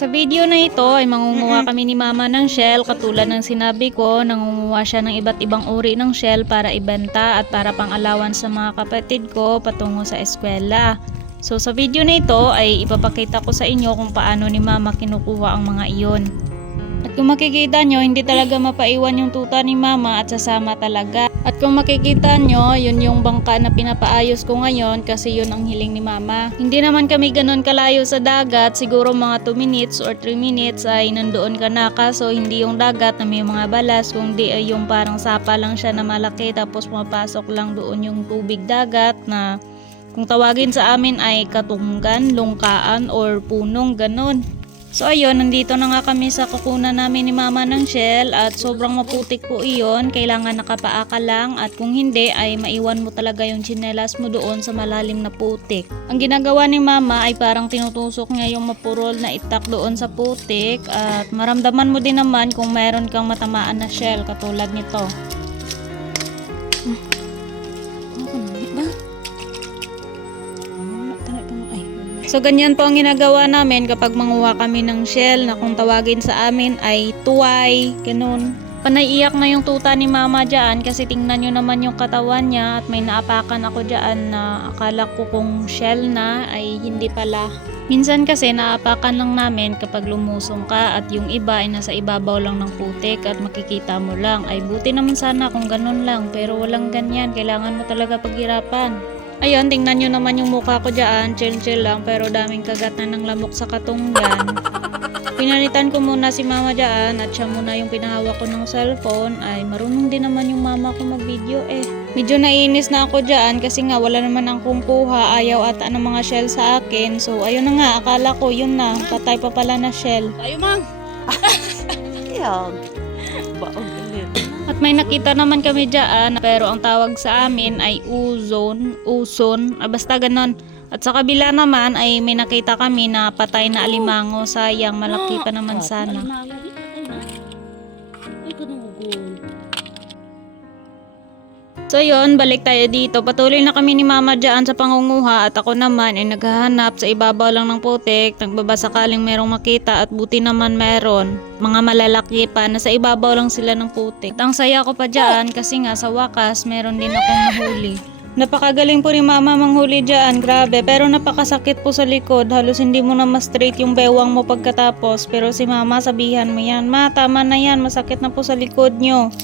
Sa video na ito ay mangunguha kami ni mama ng shell katulad ng sinabi ko nangunguha siya ng iba't ibang uri ng shell para ibenta at para pang-alawan sa mga kapatid ko patungo sa eskwela. So sa video na ito ay ipapakita ko sa inyo kung paano ni mama kinukuha ang mga iyon. Kung makikita nyo, hindi talaga mapaiwan yung tuta ni mama at sasama talaga. At kung makikita nyo, yun yung bangka na pinapaayos ko ngayon kasi yun ang hiling ni mama. Hindi naman kami ganun kalayo sa dagat, siguro mga 2 minutes or 3 minutes ay nandoon ka na kaso hindi yung dagat na may mga balas kundi ay yung parang sapa lang siya na malaki tapos mapasok lang doon yung tubig dagat na kung tawagin sa amin ay katunggan, lungkaan or punong ganon. So ayun, nandito na nga kami sa kukunan namin ni mama ng shell at sobrang maputik po iyon. Kailangan nakapaa ka lang at kung hindi ay maiwan mo talaga yung chinelas mo doon sa malalim na putik. Ang ginagawa ni mama ay parang tinutusok niya yung mapurol na itak doon sa putik at maramdaman mo din naman kung meron kang matamaan na shell katulad nito. So ganyan po ang ginagawa namin kapag manguha kami ng shell na kung tawagin sa amin ay tuway, ganun. Panaiyak na yung tuta ni mama dyan kasi tingnan nyo naman yung katawan niya at may naapakan ako dyan na akala ko kung shell na ay hindi pala. Minsan kasi naapakan lang namin kapag lumusong ka at yung iba ay nasa ibabaw lang ng putik at makikita mo lang. Ay buti naman sana kung ganun lang pero walang ganyan, kailangan mo talaga paghirapan. Ayun, tingnan nyo naman yung mukha ko dyan. Chill-chill lang, pero daming kagat na ng lamok sa katunggan. Pinalitan ko muna si mama dyan at siya muna yung pinahawak ko ng cellphone. Ay, marunong din naman yung mama ko mag-video eh. Medyo nainis na ako dyan kasi nga wala naman akong kumpuha, Ayaw ata ng mga shell sa akin. So, ayun na nga. Akala ko, yun na. Patay pa pala na shell. Ayun, mang! Ayun. Ba, ang galit. May nakita naman kami dyan, pero ang tawag sa amin ay uzon, uson, ah, basta ganon. At sa kabila naman ay may nakita kami na patay na alimango. Sayang, malaki pa naman sana. Ay, So yon balik tayo dito. Patuloy na kami ni Mama dyan sa pangunguha at ako naman ay naghahanap sa ibabaw lang ng putik. Nagbabasakaling merong makita at buti naman meron. Mga malalaki pa na sa ibabaw lang sila ng putik. At ang saya ko pa dyan kasi nga sa wakas meron din akong mahuli. Napakagaling po ni mama manghuli dyan, grabe. Pero napakasakit po sa likod, halos hindi mo na mas straight yung bewang mo pagkatapos. Pero si mama sabihan mo yan, ma tama na yan, masakit na po sa likod nyo.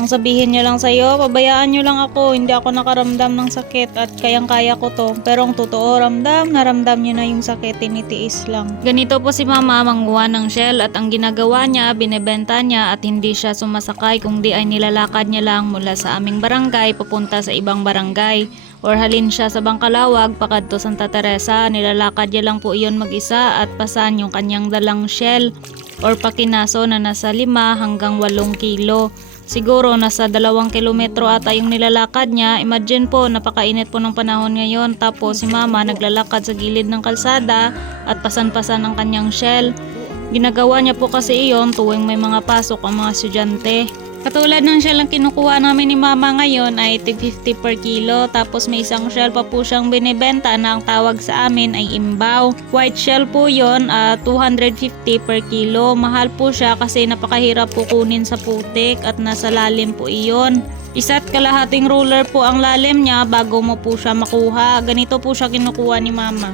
Ang sabihin niya lang sa'yo, pabayaan niyo lang ako, hindi ako nakaramdam ng sakit at kayang-kaya ko to. Pero ang totoo, ramdam, naramdam niya na yung sakit, tinitiis lang. Ganito po si mama mangguha ng shell at ang ginagawa niya, binebenta niya at hindi siya sumasakay kundi ay nilalakad niya lang mula sa aming barangay papunta sa ibang barangay or halin siya sa Bangkalawag pakadto Santa Teresa nilalakad niya lang po iyon mag-isa at pasan yung kanyang dalang shell or pakinaso na nasa 5 hanggang 8 kilo Siguro nasa dalawang kilometro ata yung nilalakad niya. Imagine po, napakainit po ng panahon ngayon. Tapos si mama naglalakad sa gilid ng kalsada at pasan-pasan ang kanyang shell. Ginagawa niya po kasi iyon tuwing may mga pasok ang mga estudyante. Katulad ng shell ang kinukuha namin ni mama ngayon ay 350 per kilo tapos may isang shell pa po siyang binibenta na ang tawag sa amin ay imbaw. White shell po yon uh, 250 per kilo. Mahal po siya kasi napakahirap po kunin sa putik at nasa lalim po iyon. Isa't kalahating ruler po ang lalim niya bago mo po siya makuha. Ganito po siya kinukuha ni mama.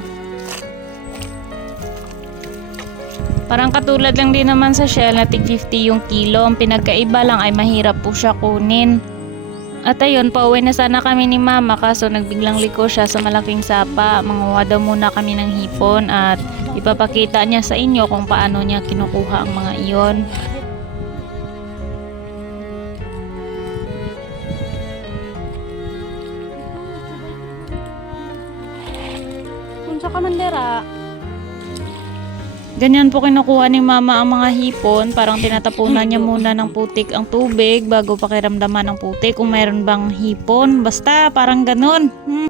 Parang katulad lang din naman sa shell na tig 50 yung kilo. Ang pinagkaiba lang ay mahirap po siya kunin. At ayun, pauwi na sana kami ni mama kaso nagbiglang liko siya sa malaking sapa. Manguha daw muna kami ng hipon at ipapakita niya sa inyo kung paano niya kinukuha ang mga iyon. Kung sa Lera. Ganyan po kinukuha ni mama ang mga hipon. Parang tinatapunan niya muna ng putik ang tubig bago pakiramdaman ng putik kung mayroon bang hipon. Basta parang ganun. Hmm.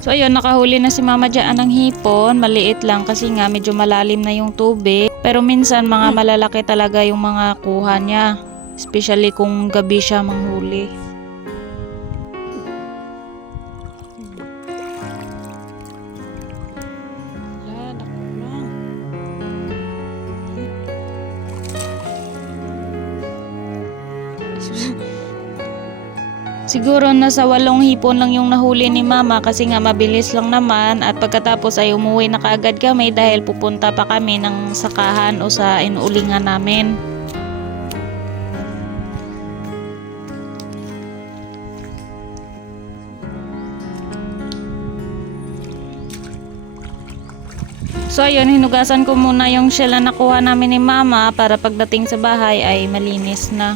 So ayun, nakahuli na si mama dyan ng hipon. Maliit lang kasi nga medyo malalim na yung tubig. Pero minsan mga malalaki talaga yung mga kuha niya. Especially kung gabi siya manghuli. Siguro na sa walong hipon lang yung nahuli ni mama kasi nga mabilis lang naman at pagkatapos ay umuwi na kaagad kami dahil pupunta pa kami ng sakahan o sa inuulingan namin. So ayun, hinugasan ko muna yung shell na nakuha namin ni mama para pagdating sa bahay ay malinis na.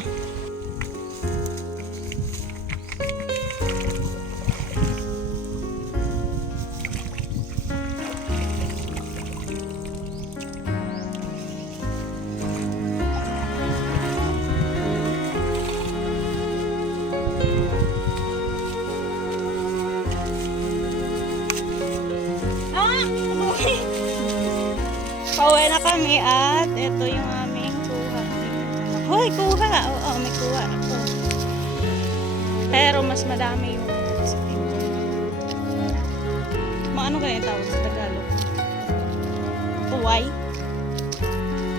Pauwi na kami at ito yung aming kuha. Hoy, kuha! Oo, oh, may kuha ako. Pero mas madami yung Maano kaya yung tawag sa Tagalog? Uway?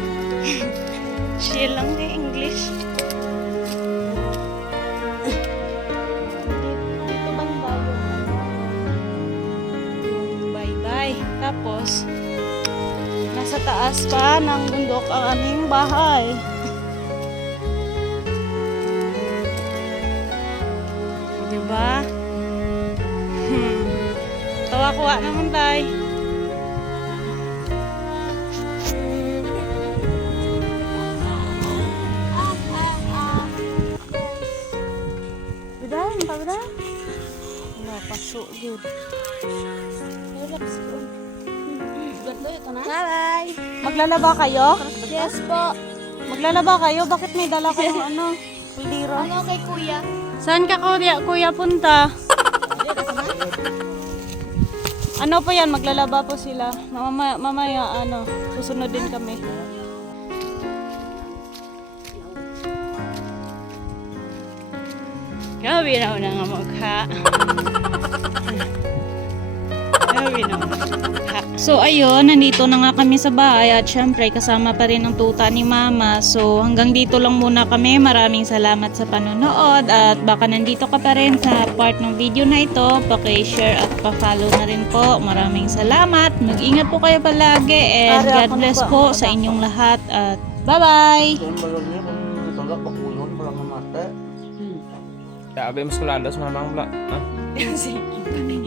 Chill lang kay English. taas pa ng bundok ang aming bahay. diba? Hmm. Tawa-kuha naman tayo. Bedang, tak bedang? Nah, pasuk je. Relax pun tatlo. Ito na. Bye-bye. Maglalaba kayo? Yes po. Maglalaba kayo? Bakit may dala kayong ano? Pildiro. Ano kay kuya? Saan ka kuya, kuya punta? ano po yan? Maglalaba po sila. Mamaya, mamaya ano, susunod din kami. Grabe na una nga mukha. Grabe na una. So ayun, nandito na nga kami sa bahay at syempre kasama pa rin ang tuta ni mama. So hanggang dito lang muna kami. Maraming salamat sa panonood at baka nandito ka pa rin sa part ng video na ito. Paki-share at pa-follow na rin po. Maraming salamat. Mag-ingat po kayo palagi and God bless po sa inyong lahat at bye-bye! Hmm. Sabi mo sa lalas, mamang vlog. Ha? Sige.